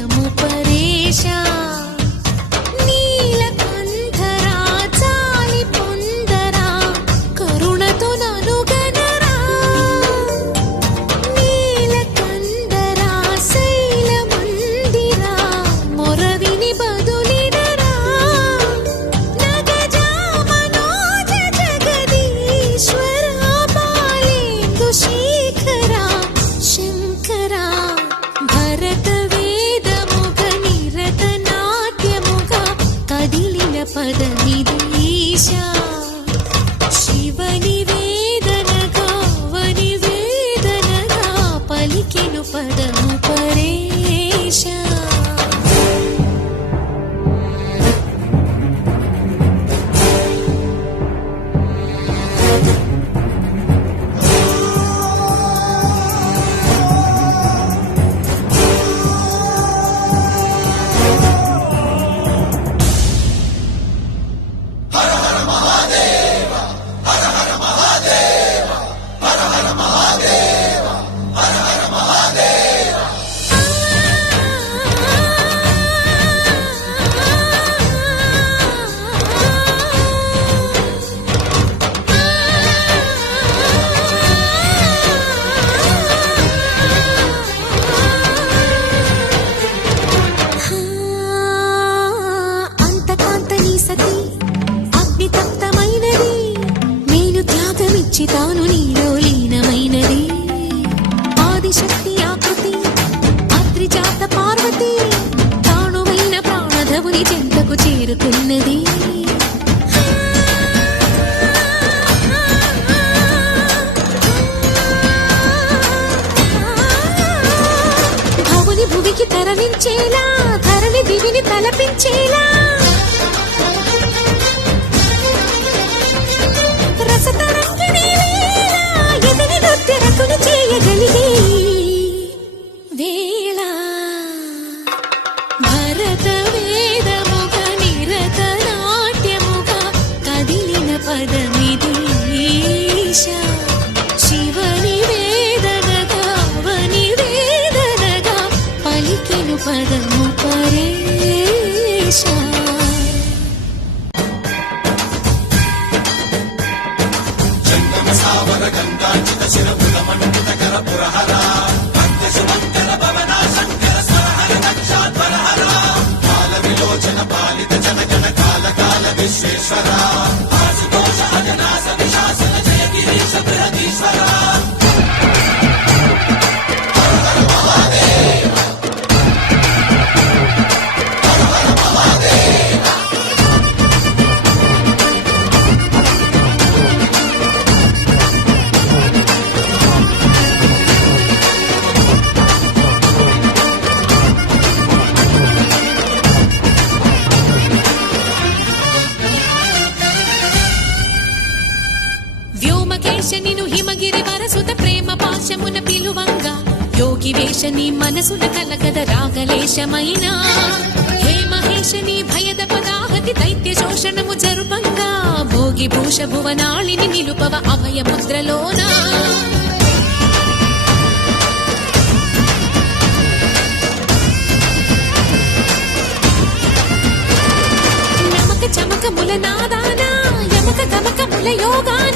పదము పరేశ నీలకంఠరా చాలి పొందరా కరుణతో ననుగనరా నీలకంఠరా శైల మందిరా మొరవిని బదులిడరా నగజా మనోజ జగదీశ్వరా బాలేందు శేఖరా శంకరా భరత వేదముగ నిరత నాట్యముగా కదిలిన పదమిదీశా శివని వేదనగా వని వేదనగా పలికెను పదము పరేశ అంతకాంతని సతి అగ్నితప్తమైనది మేను త్యాగమిచ్చి తాను నీలో లీనమైనది ఆదిశక్తి ఆకృతి అద్రిజాత పార్వతి తానువైన ప్రాణధవుని చెంతకు చేరుకున్నది భవుని భువికి తరలించేలా ధరణి దివిని తలపించేలా రసతరంగిణి వేళ ఎదిని నృత్యరకులు చేయగలిగే వేళ భరత వేదముగ నిరత నాట్యముగా కదిలిన పదమిదీశ శివని వేదనగా వని వేదనగా పలికెను పదము పరేశ వ్యోమకేశ నిను హిమగిరి వరసుత ప్రేమ పాశమున పిలువంగా యోగి వేషని మనసున కలగద రాగలేశమైన హే మహేశని భయద పదాహతి దైత్య శోషణము జరుపంగా భోగి భూష భువనాళిని నిలుపవ అభయ ముద్రలోనా నమక చమకముల నాదానా యమక గమకముల యోగాన